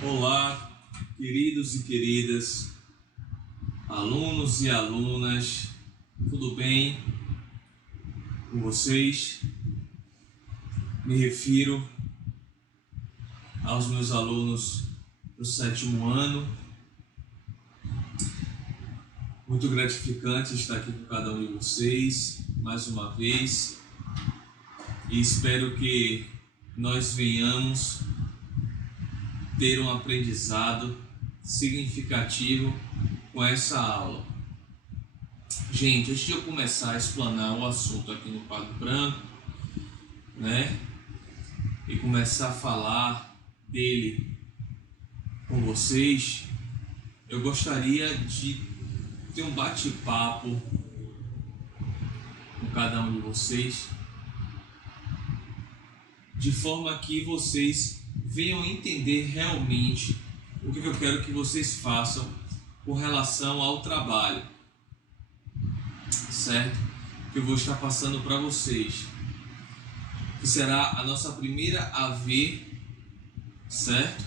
Olá, queridos e queridas, alunos e alunas, tudo bem com vocês? Me refiro aos meus alunos do 7º ano. Muito gratificante estar aqui com cada um de vocês mais uma vez e espero que nós venhamos ter um aprendizado significativo com essa aula. Gente, antes de eu começar a explanar o assunto aqui no quadro branco, e começar a falar dele com vocês, eu gostaria de ter um bate-papo com cada um de vocês, de forma que vocês venham entender realmente o que eu quero que vocês façam com relação ao trabalho, certo? Que eu vou estar passando para vocês, que será a nossa primeira AV, certo?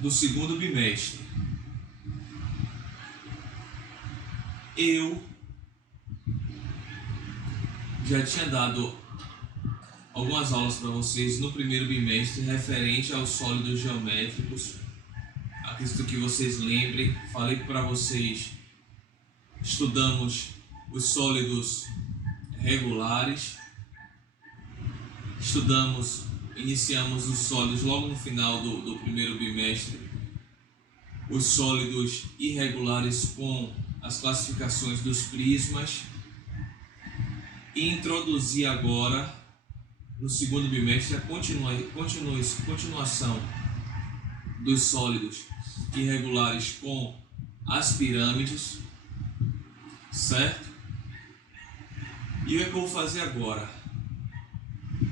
Do 2º bimestre. Eu já tinha dado algumas aulas para vocês no 1º bimestre referente aos sólidos geométricos. Acredito que vocês lembrem, falei para vocês, estudamos os sólidos regulares, iniciamos os sólidos logo no final do 1º bimestre, os sólidos irregulares com as classificações dos prismas, e introduzi agora no 2º bimestre a continuação dos sólidos irregulares com as pirâmides, certo? E o que eu vou fazer agora?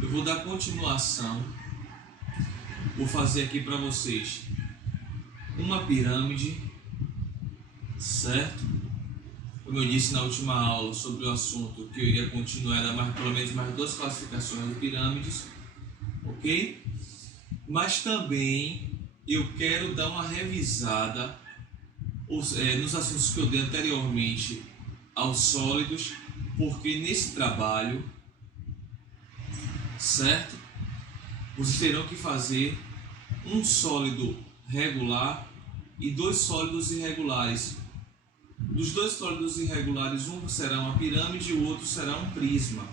Eu vou dar continuação, vou fazer aqui para vocês uma pirâmide, certo? Como eu disse na última aula sobre o assunto, que eu iria continuar a dar pelo menos mais 2 classificações de pirâmides, ok? Mas também eu quero dar uma revisada nos assuntos que eu dei anteriormente aos sólidos, porque nesse trabalho, certo? Vocês terão que fazer um sólido regular e 2 sólidos irregulares. Dos 2 sólidos irregulares, um será uma pirâmide e o outro será um prisma,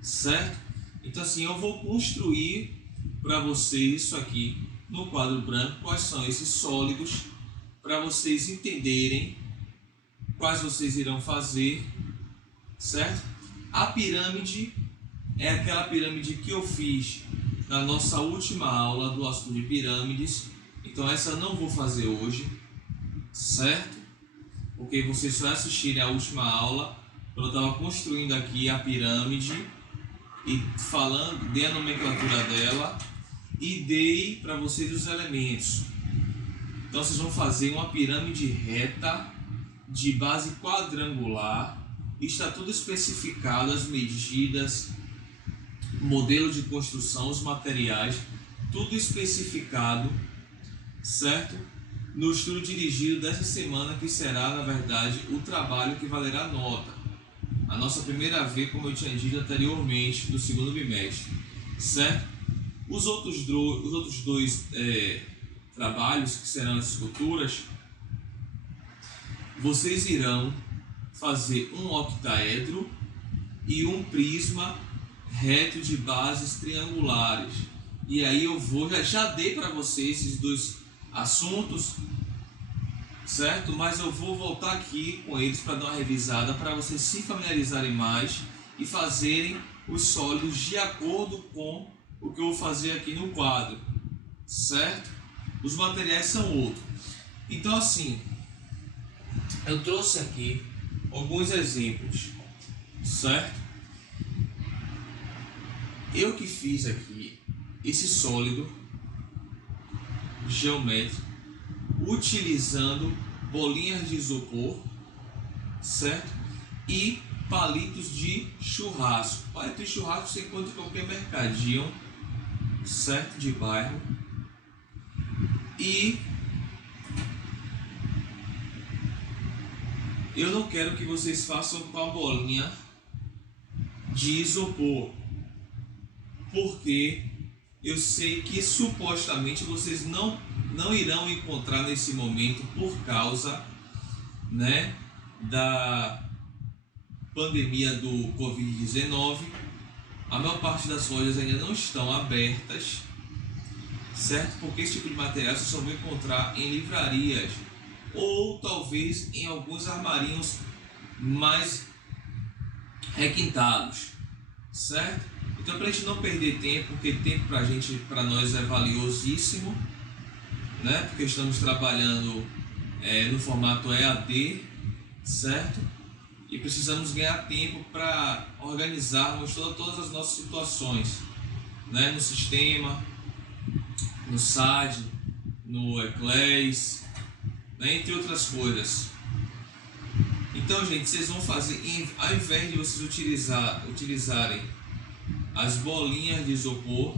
certo? Então assim, eu vou construir para vocês isso aqui no quadro branco, quais são esses sólidos, para vocês entenderem quais vocês irão fazer, certo? A pirâmide é aquela pirâmide que eu fiz na nossa última aula do assunto de pirâmides, então essa eu não vou fazer hoje, certo? Porque vocês só assistirem a última aula, eu estava construindo aqui a pirâmide e falando, dei a nomenclatura dela e dei para vocês os elementos. Então vocês vão fazer uma pirâmide reta de base quadrangular, está tudo especificado, as medidas, modelo de construção, os materiais, tudo especificado, certo? No estudo dirigido dessa semana, que será, na verdade, o trabalho que valerá nota. A nossa primeira vez, como eu tinha dito anteriormente, do 2º bimestre, certo? Os outros dois trabalhos, que serão as esculturas, vocês irão fazer um octaedro e um prisma reto de bases triangulares. E aí eu já dei para vocês esses 2 assuntos, certo? Mas eu vou voltar aqui com eles para dar uma revisada, para vocês se familiarizarem mais e fazerem os sólidos de acordo com o que eu vou fazer aqui no quadro, certo? Os materiais são outros. Então assim, eu trouxe aqui alguns exemplos, certo? Eu que fiz aqui esse sólido geométrico utilizando bolinhas de isopor, certo? E palitos de churrasco. Palito de churrasco você encontra em qualquer mercadinho, certo? De bairro. E E eu não quero que vocês façam com a bolinha de isopor, porque eu sei que supostamente vocês não irão encontrar nesse momento por causa, né, da pandemia do Covid-19. A maior parte das lojas ainda não estão abertas, certo? Porque esse tipo de material você só vai encontrar em livrarias ou talvez em alguns armarinhos mais requintados, certo? Então, para a gente não perder tempo, porque tempo para nós é valiosíssimo, né? Porque estamos trabalhando no formato EAD, certo? E precisamos ganhar tempo para organizarmos todas as nossas situações, né? No sistema, no SAD, no Eclés, né? Entre outras coisas. Então, gente, vocês vão fazer, ao invés de vocês utilizarem as bolinhas de isopor,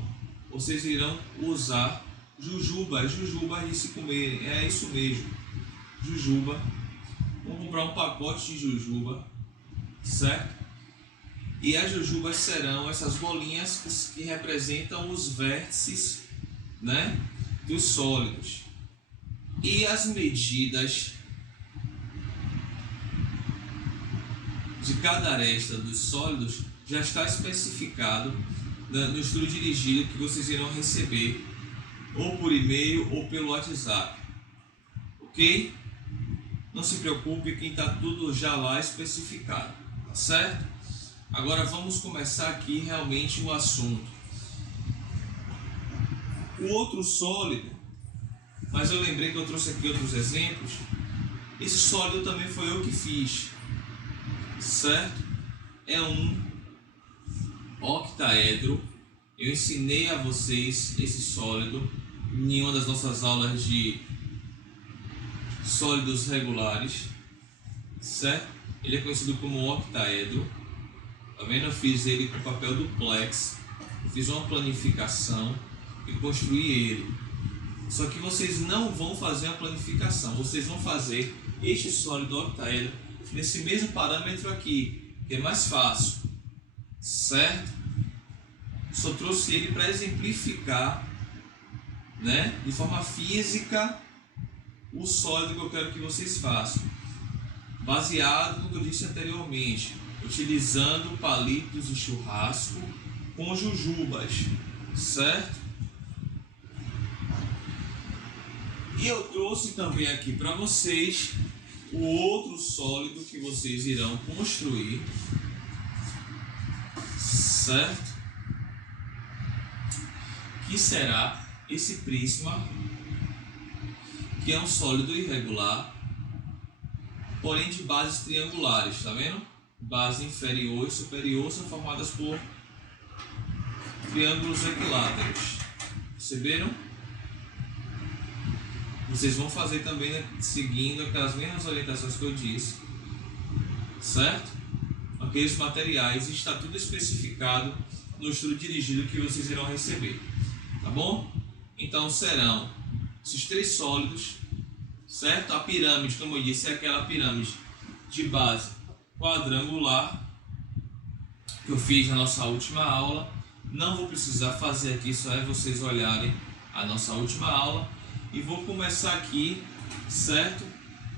vocês irão usar jujubas de se comerem. É isso mesmo, jujuba. Vamos comprar um pacote de jujuba, certo? E as jujubas serão essas bolinhas que representam os vértices, né, dos sólidos. E as medidas de cada aresta dos sólidos já está especificado no estudo dirigido que vocês irão receber ou por e-mail ou pelo WhatsApp, ok? Não se preocupe, que está tudo já lá especificado, tá certo? Agora vamos começar aqui realmente o assunto. O outro sólido, mas eu lembrei que eu trouxe aqui outros exemplos. Esse sólido também foi eu que fiz, certo? É um octaedro. Eu ensinei a vocês esse sólido em uma das nossas aulas de sólidos regulares, certo? Ele é conhecido como octaedro. Tá vendo? Eu fiz ele com papel duplex. Eu fiz uma planificação e construí ele. Só que vocês não vão fazer a planificação, vocês vão fazer este sólido octaedro nesse mesmo parâmetro aqui, que é mais fácil, certo? Só trouxe ele para exemplificar, né, de forma física o sólido que eu quero que vocês façam, baseado no que eu disse anteriormente, utilizando palitos de churrasco com jujubas, certo? E eu trouxe também aqui para vocês o outro sólido que vocês irão construir, certo? Que será esse prisma, que é um sólido irregular, porém de bases triangulares, tá vendo? Base inferior e superior são formadas por triângulos equiláteros. Perceberam? Vocês vão fazer também, né, seguindo aquelas mesmas orientações que eu disse, certo? Aqueles materiais, está tudo especificado no estudo dirigido que vocês irão receber, tá bom? Então serão esses três sólidos, certo? A pirâmide, como eu disse, é aquela pirâmide de base quadrangular que eu fiz na nossa última aula. Não vou precisar fazer aqui, só é vocês olharem a nossa última aula. E vou começar aqui, certo?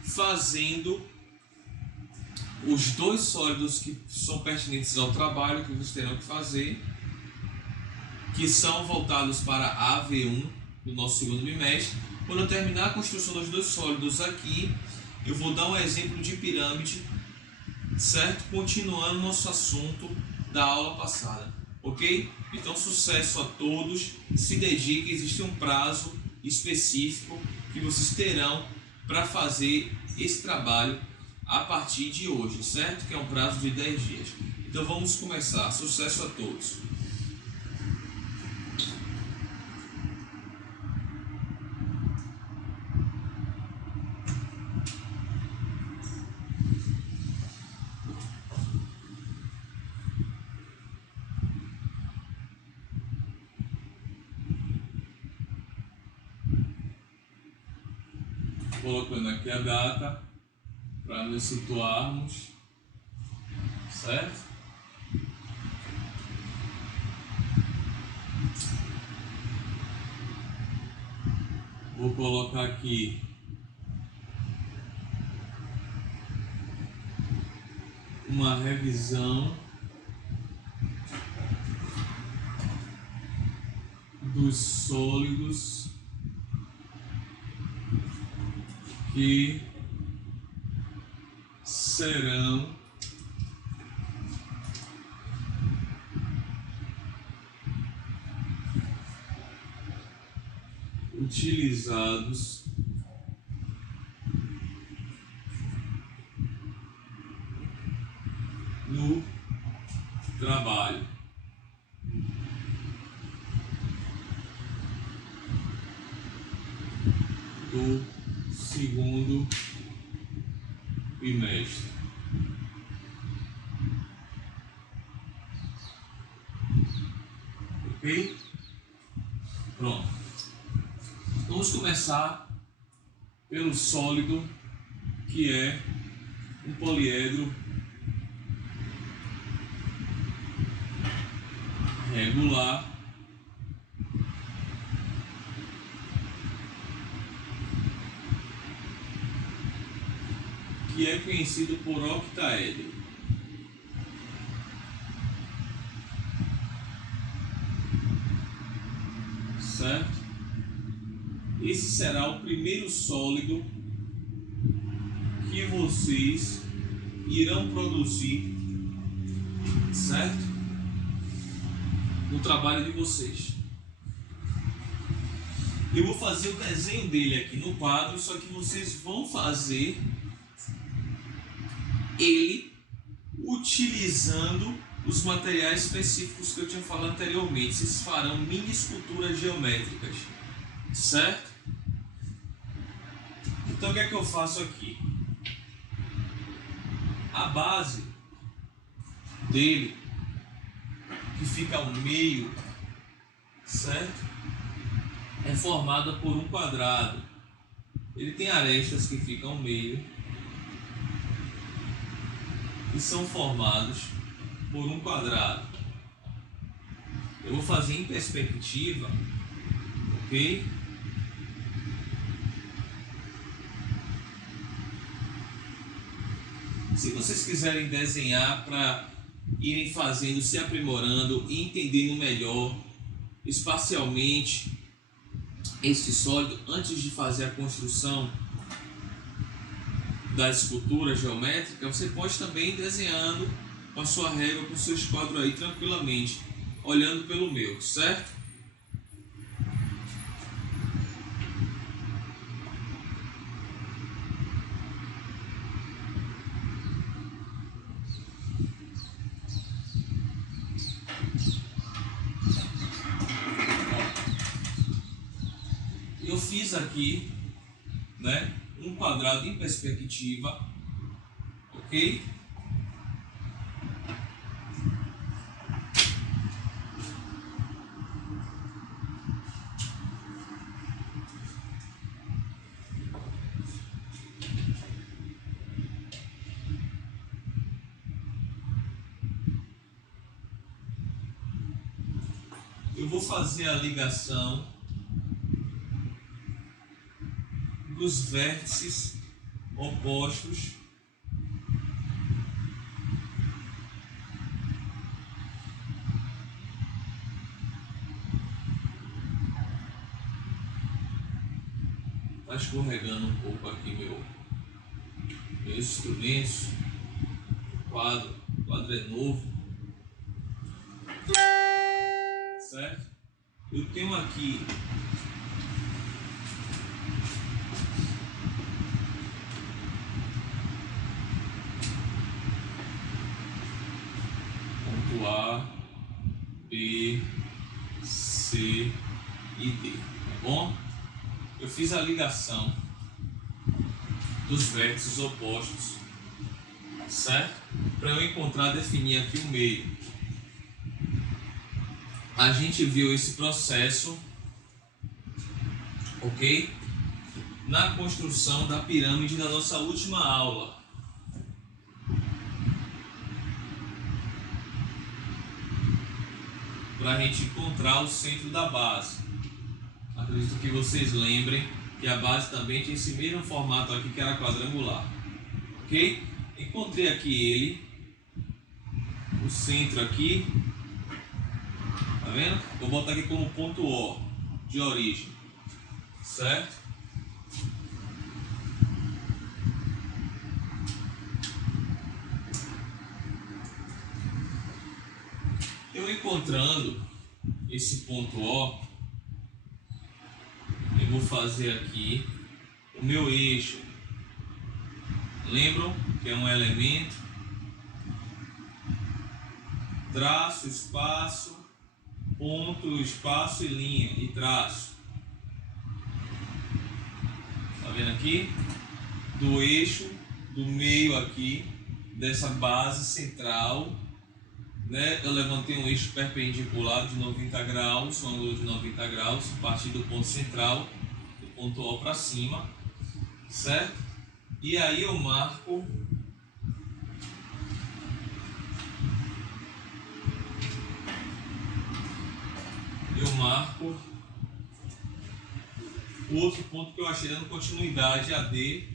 Fazendo os dois sólidos que são pertinentes ao trabalho que vocês terão que fazer, que são voltados para AV1 do nosso segundo bimestre. Quando eu terminar a construção dos dois sólidos aqui, eu vou dar um exemplo de pirâmide, certo? Continuando nosso assunto da aula passada, ok? Então, sucesso a todos, se dediquem, existe um prazo específico que vocês terão para fazer esse trabalho a partir de hoje, certo? Que é um prazo de 10 dias. Então vamos começar. Sucesso a todos! colocando aqui a data para nos situarmos, certo? Vou colocar aqui uma revisão dos sólidos que serão utilizados no trabalho. Do segundo bimestre. Ok? Pronto. Vamos começar pelo sólido, que é um poliedro regular que é conhecido por octaedro. Certo? Esse será o primeiro sólido que vocês irão produzir, certo? No trabalho de vocês. Eu vou fazer o desenho dele aqui no quadro, só que vocês vão fazer ele utilizando os materiais específicos que eu tinha falado anteriormente. Vocês farão mini esculturas geométricas, certo? Então o que é que eu faço aqui? A base dele, que fica ao meio, certo? É formada por um quadrado. Ele tem arestas que ficam ao meio, que são formados por um quadrado. Eu vou fazer em perspectiva, ok? Se vocês quiserem desenhar para irem fazendo, se aprimorando e entendendo melhor espacialmente este sólido antes de fazer a construção da escultura geométrica, você pode também ir desenhando com a sua régua, com o seu esquadro aí tranquilamente, olhando pelo meu, certo? Eu fiz aqui, né, um quadrado em perspectiva, ok? Eu vou fazer a ligação dos vértices opostos está escorregando um pouco aqui meu instrumento, o quadro é novo, certo? Eu tenho aqui ponto A, B, C e D, tá bom? Eu fiz a ligação dos vértices opostos, certo? Para eu encontrar, definir aqui o meio. A gente viu esse processo, ok? na construção da pirâmide da nossa última aula. Para a gente encontrar o centro da base. Acredito que vocês lembrem que a base também tinha esse mesmo formato aqui, que era quadrangular. Ok? Encontrei aqui ele, o centro aqui. Tá vendo? Vou botar aqui como ponto O de origem. Certo? Eu encontrando esse ponto O, eu vou fazer aqui o meu eixo. Lembram que é um elemento, traço, espaço, ponto, espaço e linha e traço. Tá vendo aqui? Do eixo, do meio aqui, dessa base central, né? Eu levantei um eixo perpendicular de 90 graus, um ângulo de 90 graus, a partir do ponto central, do ponto O para cima, certo? E aí eu marco o outro ponto que eu achei dando continuidade a D,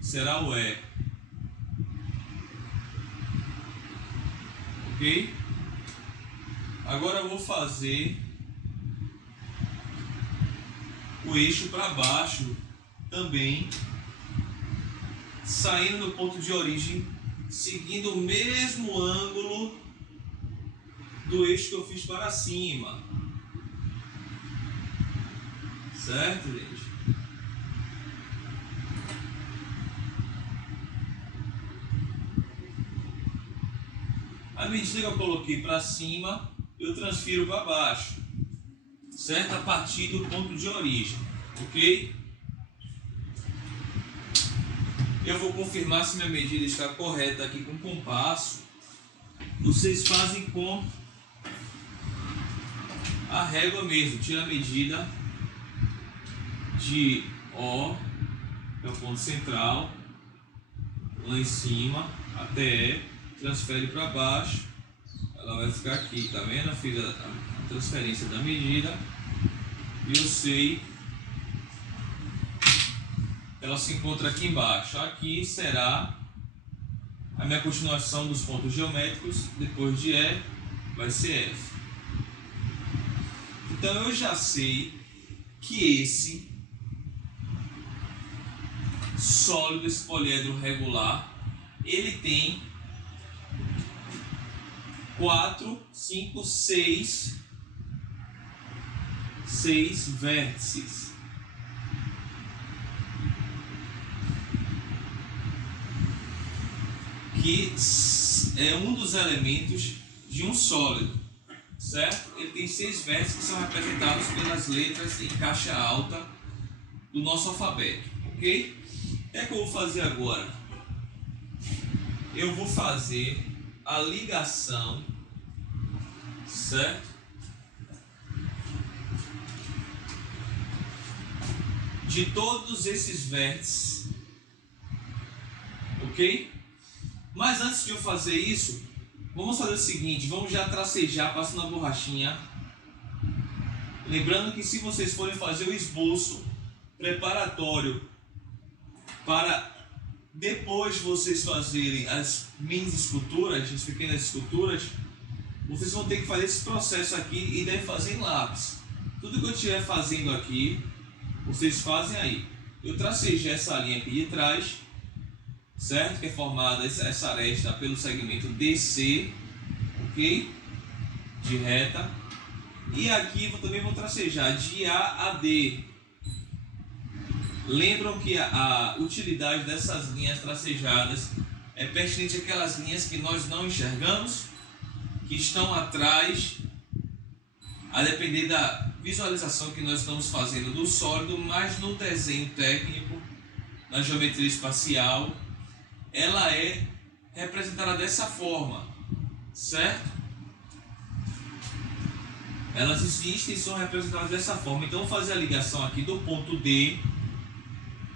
será o E. Ok? Agora eu vou fazer o eixo para baixo também, saindo do ponto de origem, seguindo o mesmo ângulo do eixo que eu fiz para cima. Certo, gente? A medida que eu coloquei para cima, eu transfiro para baixo, certo? A partir do ponto de origem, ok? Eu vou confirmar se minha medida está correta aqui com o compasso. Vocês fazem com a régua mesmo, tira a medida de O, que é o ponto central, lá em cima, até E, transfere para baixo, ela vai ficar aqui, tá vendo? Eu fiz a transferência da medida e eu sei que ela se encontra aqui embaixo. Aqui será a minha continuação dos pontos geométricos, depois de E vai ser F. Então eu já sei que esse sólido, esse poliedro regular, ele tem 4, 5, 6 vértices. Que é um dos elementos de um sólido, certo? Ele tem 6 vértices que são representados pelas letras em caixa alta do nosso alfabeto, ok? O que é que eu vou fazer agora? Eu vou fazer a ligação, certo? De todos esses vértices, ok? Mas antes de eu fazer isso, vamos fazer o seguinte, vamos já tracejar passando a borrachinha. Lembrando que se vocês forem fazer o esboço preparatório para depois vocês fazerem as mini esculturas, as pequenas esculturas, vocês vão ter que fazer esse processo aqui e devem fazer em lápis. Tudo que eu estiver fazendo aqui, vocês fazem aí. Eu tracejei essa linha aqui de trás, certo? Que é formada essa aresta pelo segmento DC, ok? De reta. E aqui eu também vou tracejar de A a D. Lembram que a utilidade dessas linhas tracejadas é pertinente àquelas linhas que nós não enxergamos, que estão atrás, a depender da visualização que nós estamos fazendo do sólido, mas no desenho técnico, na geometria espacial, ela é representada dessa forma, certo? Elas existem e são representadas dessa forma. Então, vou fazer a ligação aqui do ponto D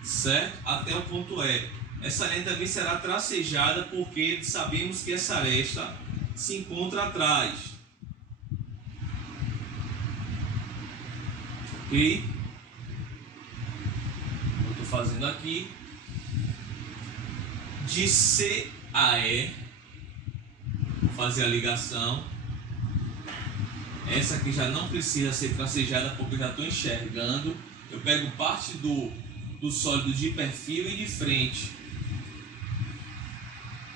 certo? Até o ponto E. Essa linha também será tracejada porque sabemos que essa aresta se encontra atrás. Ok? Eu estou fazendo aqui. De C a E, vou fazer a ligação. Essa aqui já não precisa ser tracejada porque eu já estou enxergando. Eu pego parte do sólido de perfil e de frente,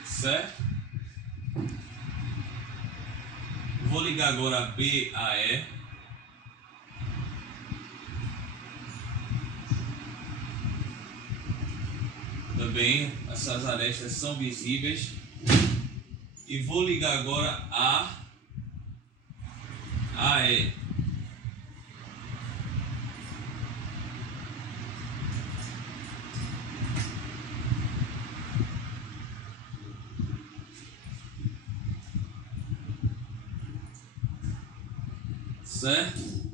certo? Vou ligar agora B a E. Também essas arestas são visíveis. E vou ligar agora A E. Certo?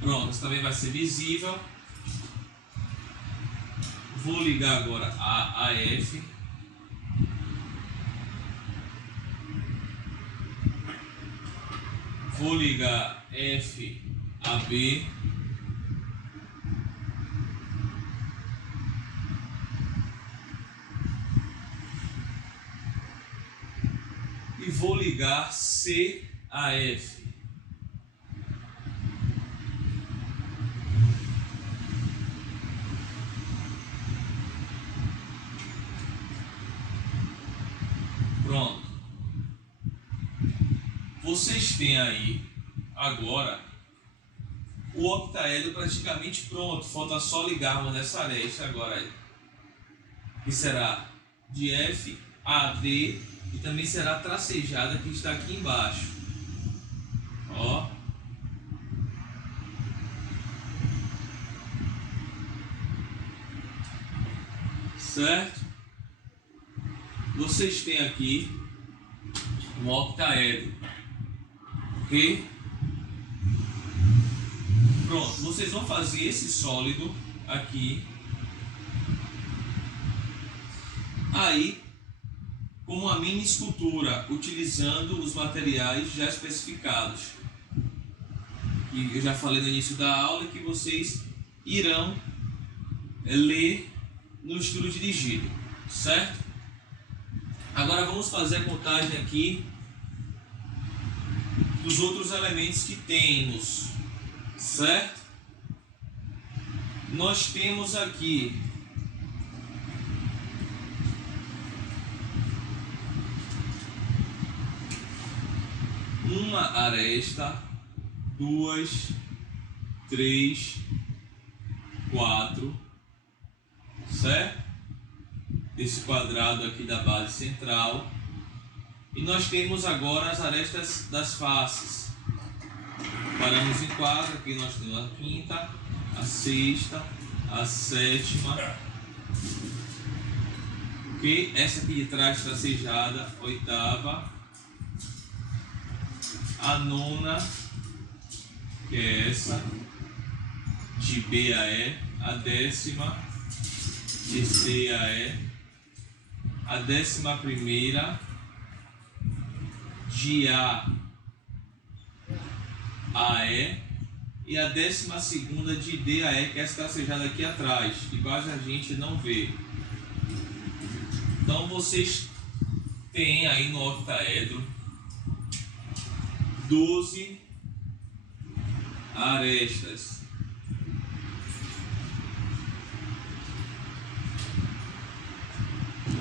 Pronto, isso também vai ser visível. Vou ligar agora a F. Vou ligar F a B. E vou ligar C a F. Pronto. Vocês têm aí agora o octaedro praticamente pronto. Falta só ligarmos essa aresta agora, que será de F a D e também será tracejada, que está aqui embaixo. Ó. Certo? Vocês têm aqui um octaedro. Ok? Pronto, vocês vão fazer esse sólido aqui. Aí, como uma mini escultura, utilizando os materiais já especificados. E eu já falei no início da aula que vocês irão ler no estudo dirigido, certo? Agora vamos fazer a contagem aqui dos outros elementos que temos, certo? Nós temos aqui uma aresta, 2, 3, 4, certo? Esse quadrado aqui da base central. E nós temos agora as arestas das faces. Paramos em 4, aqui nós temos a quinta, a sexta, a sétima. Ok? Essa aqui de trás tracejada, oitava. A nona, que é essa, de B a E. A décima, de C a E. A 11ª, de A a E. E a 12ª, de D a E, que é essa tracejada aqui atrás, que quase a gente não vê. Então vocês têm aí no octaedro 12 arestas.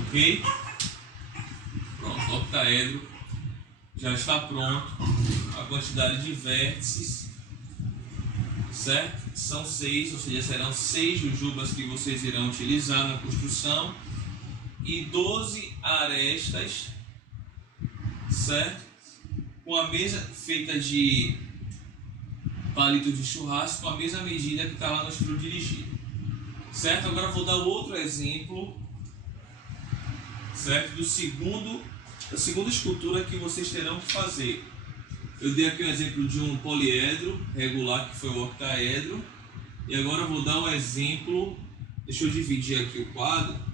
Ok? Pronto, o octaedro já está pronto. A quantidade de vértices, certo? São 6, ou seja, serão 6 jujubas que vocês irão utilizar na construção. E 12 arestas, certo? Com a mesa feita de palito de churrasco, com a mesma medida que está lá no estudo dirigido, certo? Agora vou dar outro exemplo, certo? Da segunda escultura que vocês terão que fazer. Eu dei aqui um exemplo de um poliedro regular, que foi o octaedro, E agora eu vou dar um exemplo. Deixa eu dividir aqui o quadro.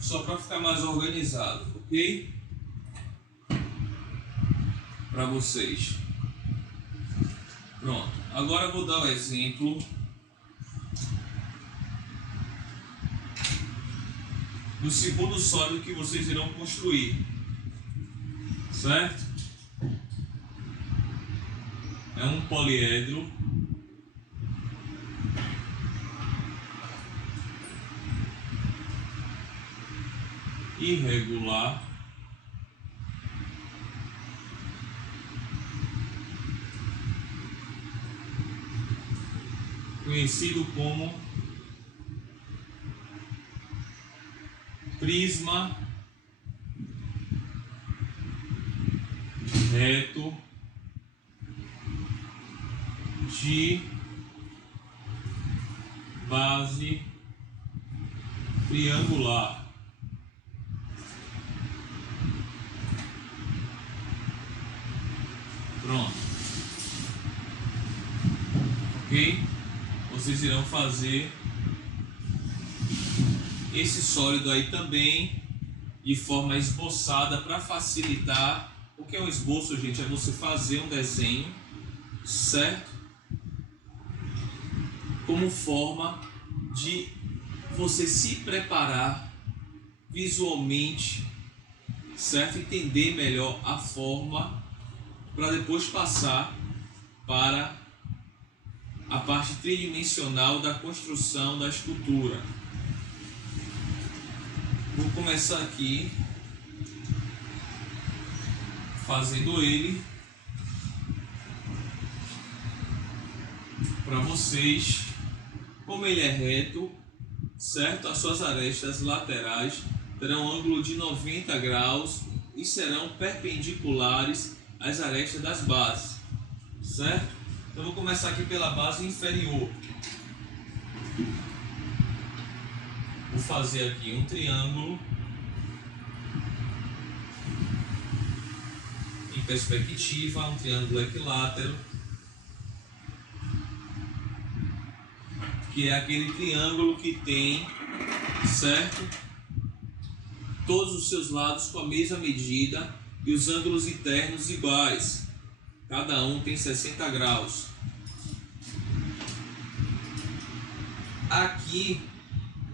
Só para ficar mais organizado, ok? Para vocês. Pronto. Agora eu vou dar o exemplo do segundo sólido que vocês irão construir, certo? É um poliedro irregular conhecido como prisma reto de base triangular. Pronto. Ok? Vocês irão fazer esse sólido aí também de forma esboçada para facilitar. O que é um esboço, gente? É você fazer um desenho, certo? Como forma de você se preparar visualmente, certo? Entender melhor a forma para depois passar para a parte tridimensional da construção da escultura. Vou começar aqui fazendo ele para vocês. Como ele é reto, certo? As suas arestas laterais terão ângulo de 90 graus e serão perpendiculares às arestas das bases, certo? Então vou começar aqui pela base inferior. Vou fazer aqui um triângulo em perspectiva, um triângulo equilátero, que é aquele triângulo que tem, certo, todos os seus lados com a mesma medida e os ângulos internos iguais. Cada um tem 60 graus. Aqui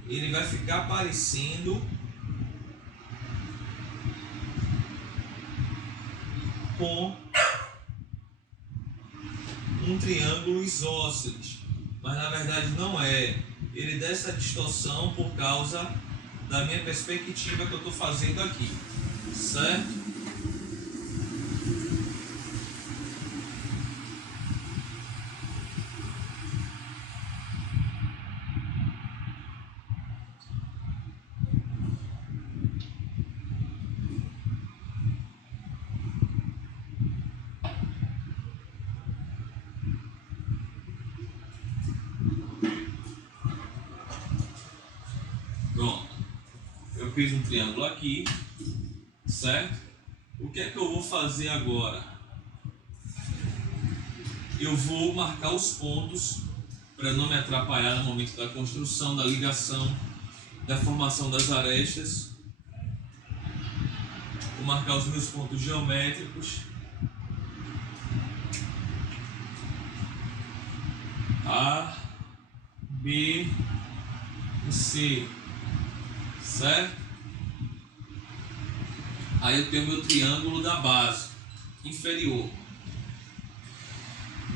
ele vai ficar parecendo com um triângulo isósceles, mas na verdade não é. Ele dá essa distorção por causa da minha perspectiva que eu estou fazendo aqui, certo? Pronto, eu fiz um triângulo aqui, certo? O que é que eu vou fazer agora? Eu vou marcar os pontos para não me atrapalhar no momento da construção, da ligação, da formação das arestas. Vou marcar os meus pontos geométricos. A, B e C, certo? Aí eu tenho meu triângulo da base inferior.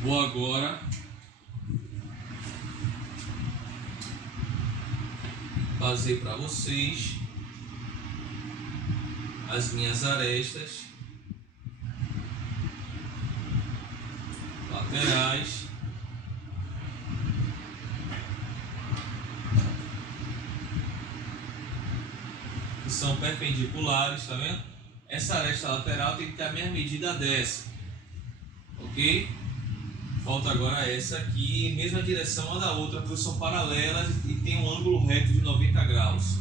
Vou agora fazer para vocês as minhas arestas laterais. Que são perpendiculares, tá vendo? Essa aresta lateral tem que ter a mesma medida dessa, ok? Falta agora essa aqui, mesma direção uma da outra, porque são paralelas e tem um ângulo reto de 90 graus.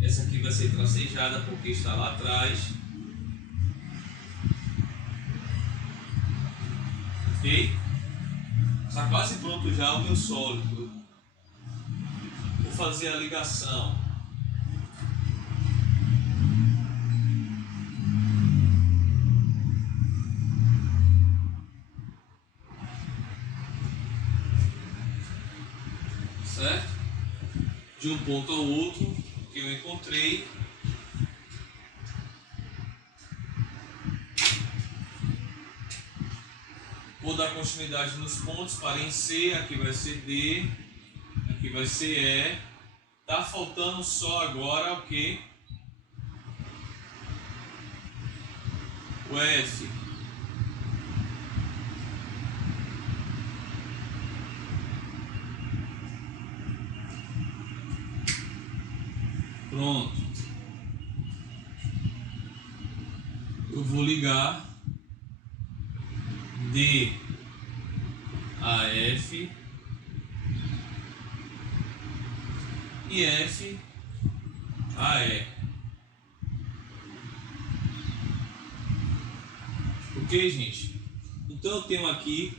Essa aqui vai ser tracejada porque está lá atrás. Ok? Está quase pronto já o meu sólido. Vou fazer a ligação. Certo? De um ponto ao outro que eu encontrei. Vou dar continuidade nos pontos. Para em C, aqui vai ser D, aqui vai ser E. Tá faltando só agora o que? O F. Pronto. Eu vou ligar D a F e F a E. Ok, gente? Então eu tenho aqui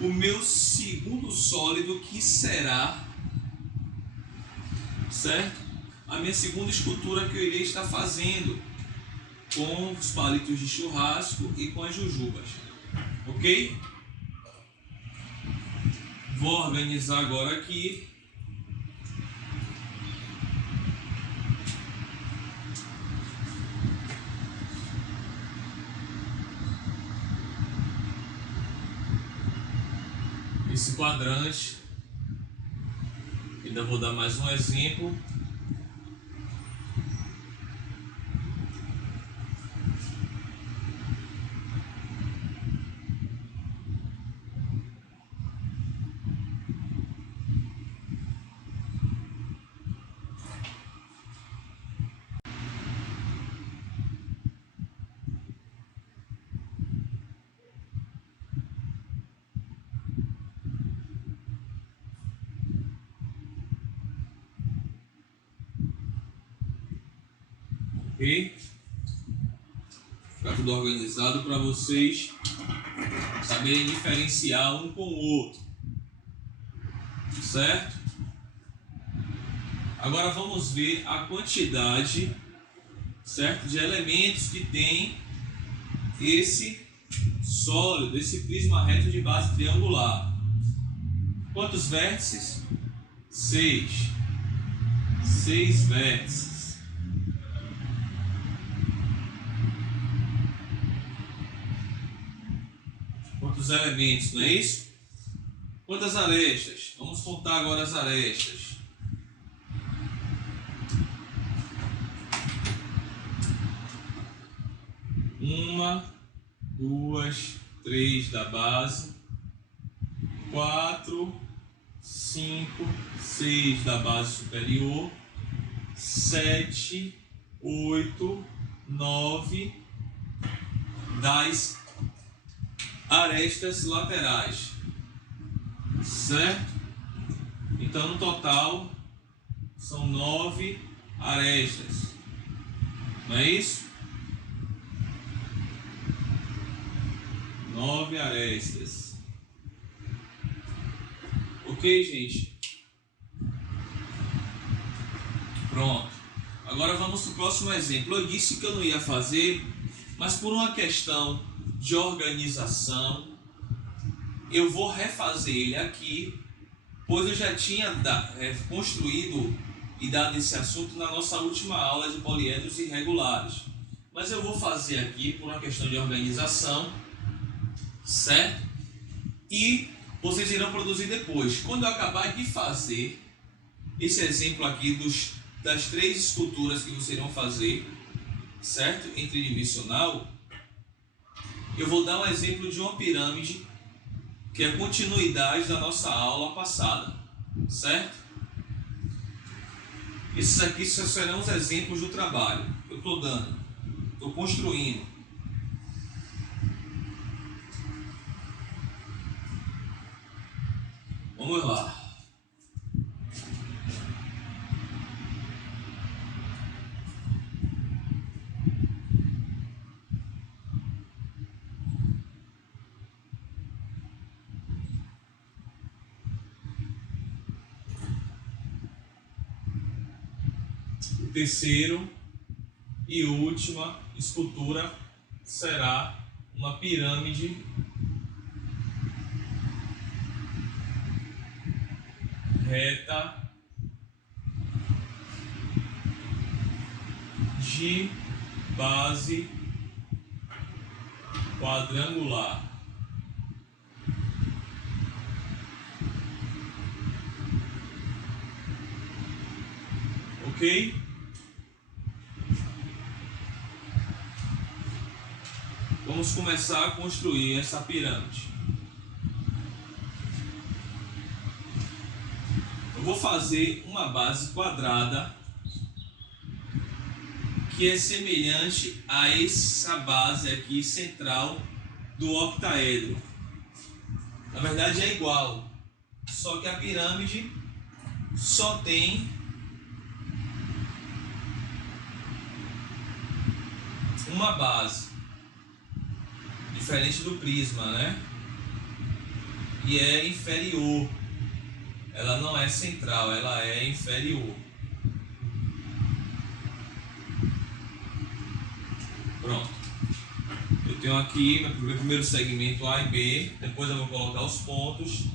o meu segundo sólido, que será, certo? A minha segunda escultura que eu irei estar fazendo com os palitos de churrasco e com as jujubas, ok? Vou organizar agora aqui. Esse quadrante. Ainda vou dar mais um exemplo. Ok? Ficar tudo organizado para vocês saberem diferenciar um com o outro, certo? Agora vamos ver a quantidade, certo, de elementos que tem esse sólido, esse prisma reto de base triangular. Quantos vértices? 6. 6 vértices. Quantos elementos, não é isso? Quantas arestas? Vamos contar agora as arestas. Uma, 2, 3 da base, 4, 5, 6 da base superior, 7, 8, 9 das arestas laterais, certo? Então no total são 9 arestas, não é isso? 9 arestas. Ok, gente? Pronto. Agora vamos para o próximo exemplo. Eu disse que eu não ia fazer, mas por uma questão de organização, eu vou refazer ele aqui, pois eu já tinha construído e dado esse assunto na nossa última aula de poliedros irregulares. Mas eu vou fazer aqui por uma questão de organização, certo? E vocês irão produzir depois. Quando eu acabar de fazer esse exemplo aqui das 3 esculturas que vocês irão fazer, certo? Em tridimensional, eu vou dar um exemplo de uma pirâmide, que é a continuidade da nossa aula passada, certo? Esses aqui serão os exemplos do trabalho que eu estou dando, estou construindo. Vamos lá. O terceiro e última escultura será uma pirâmide reta de base quadrangular. Ok? Vamos começar a construir essa pirâmide. Eu vou fazer uma base quadrada que é semelhante a essa base aqui central do octaedro. Na verdade é igual, só que a pirâmide só tem uma base, diferente do prisma, né? E é inferior. Ela não é central, ela é inferior. Pronto. Eu tenho aqui meu primeiro segmento A e B. Depois eu vou colocar os pontos.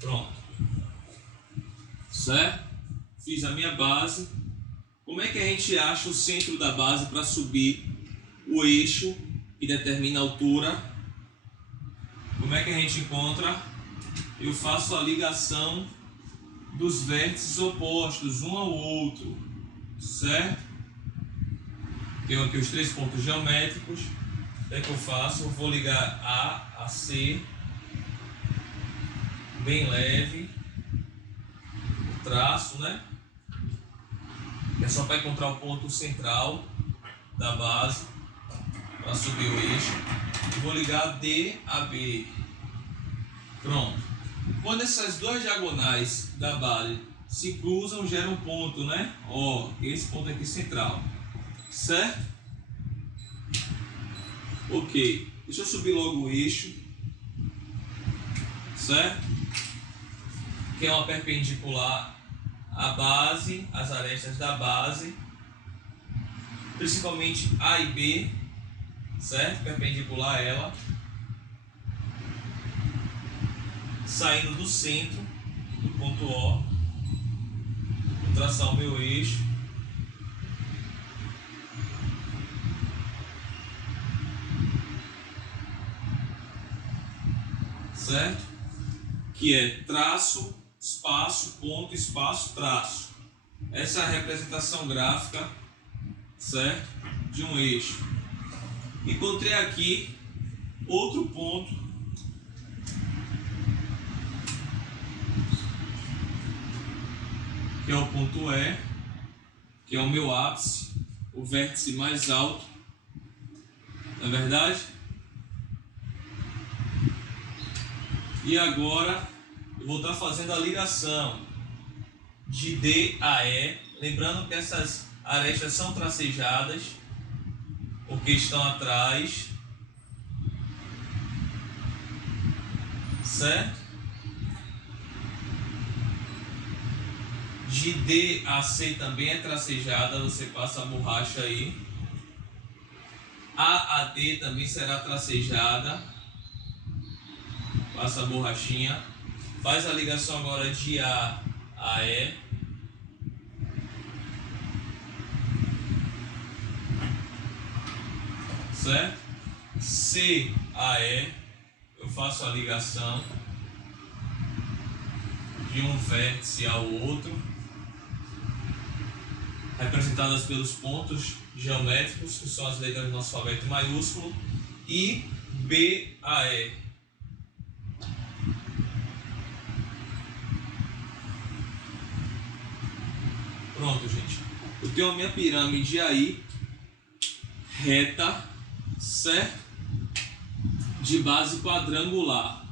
Pronto. Certo? Fiz a minha base. Como é que a gente acha o centro da base para subir o eixo que determina a altura? Como é que a gente encontra? Eu faço a ligação dos vértices opostos um ao outro, certo? Tenho aqui os 3 pontos geométricos. O que é que eu faço? Eu vou ligar A a C, bem leve, o traço, né? É só para encontrar o ponto central da base para subir o eixo. E vou ligar D a B. Pronto. Quando essas 2 diagonais da base se cruzam, gera um ponto, né? Ó, esse ponto aqui central. Certo? Ok. Deixa eu subir logo o eixo. Certo? Que é uma perpendicular à base, as arestas da base, principalmente A e B, certo? Perpendicular a ela, saindo do centro, do ponto O, vou traçar o meu eixo, certo? Que é traço, espaço, ponto, espaço, traço. Essa é a representação gráfica, certo? De um eixo. Encontrei aqui outro ponto que é o ponto E, que é o meu ápice, o vértice mais alto, não é verdade? E agora eu vou estar fazendo a ligação de D a E, lembrando que essas arestas são tracejadas, porque estão atrás, certo? De D a C também é tracejada, você passa a borracha aí. A D também será tracejada, passa a borrachinha. Faz a ligação agora de A a E. Certo? C a E, eu faço a ligação de um vértice ao outro, representadas pelos pontos geométricos, que são as letras do nosso alfabeto maiúsculo, e B a E. Pronto, gente. Eu tenho a minha pirâmide aí, reta, certo? De base quadrangular,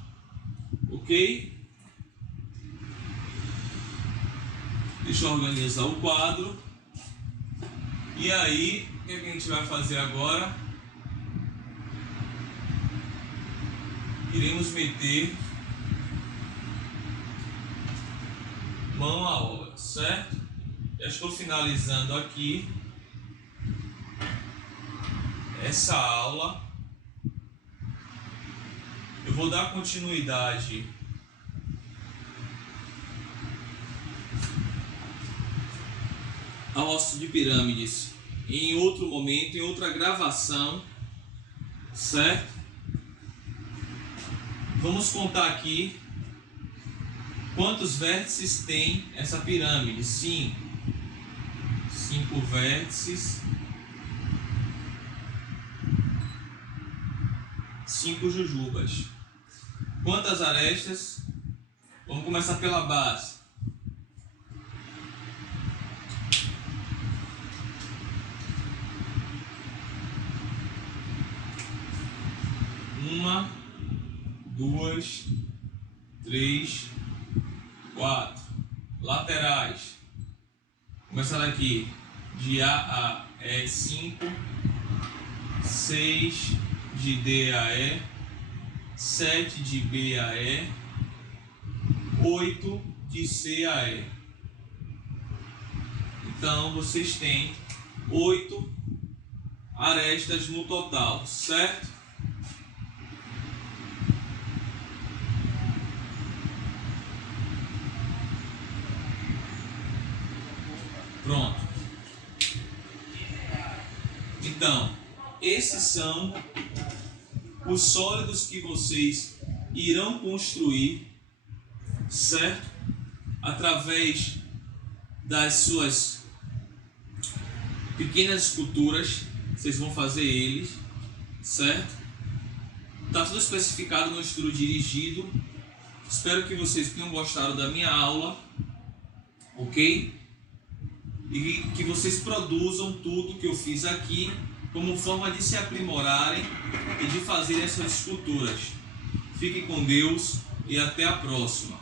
ok? Deixa eu organizar o quadro. E aí, o que a gente vai fazer agora? Iremos meter mão à obra, certo? Já estou finalizando aqui essa aula. Eu vou dar continuidade ao osso de pirâmides em outro momento, em outra gravação, certo? Vamos contar aqui quantos vértices tem essa pirâmide. 5 vértices, 5 jujubas. Quantas arestas? Vamos começar pela base. Uma, 2, 3, 4. Laterais. Começando aqui de A a E, 5, 6 de D a E, 7 de B a E, 8 de C a E. Então vocês têm 8 arestas no total, certo? Pronto. Então, esses são os sólidos que vocês irão construir, certo? Através das suas pequenas esculturas, vocês vão fazer eles, certo? Está tudo especificado no estudo dirigido. Espero que vocês tenham gostado da minha aula, ok? E que vocês produzam tudo que eu fiz aqui como forma de se aprimorarem e de fazer essas esculturas. Fiquem com Deus e até a próxima.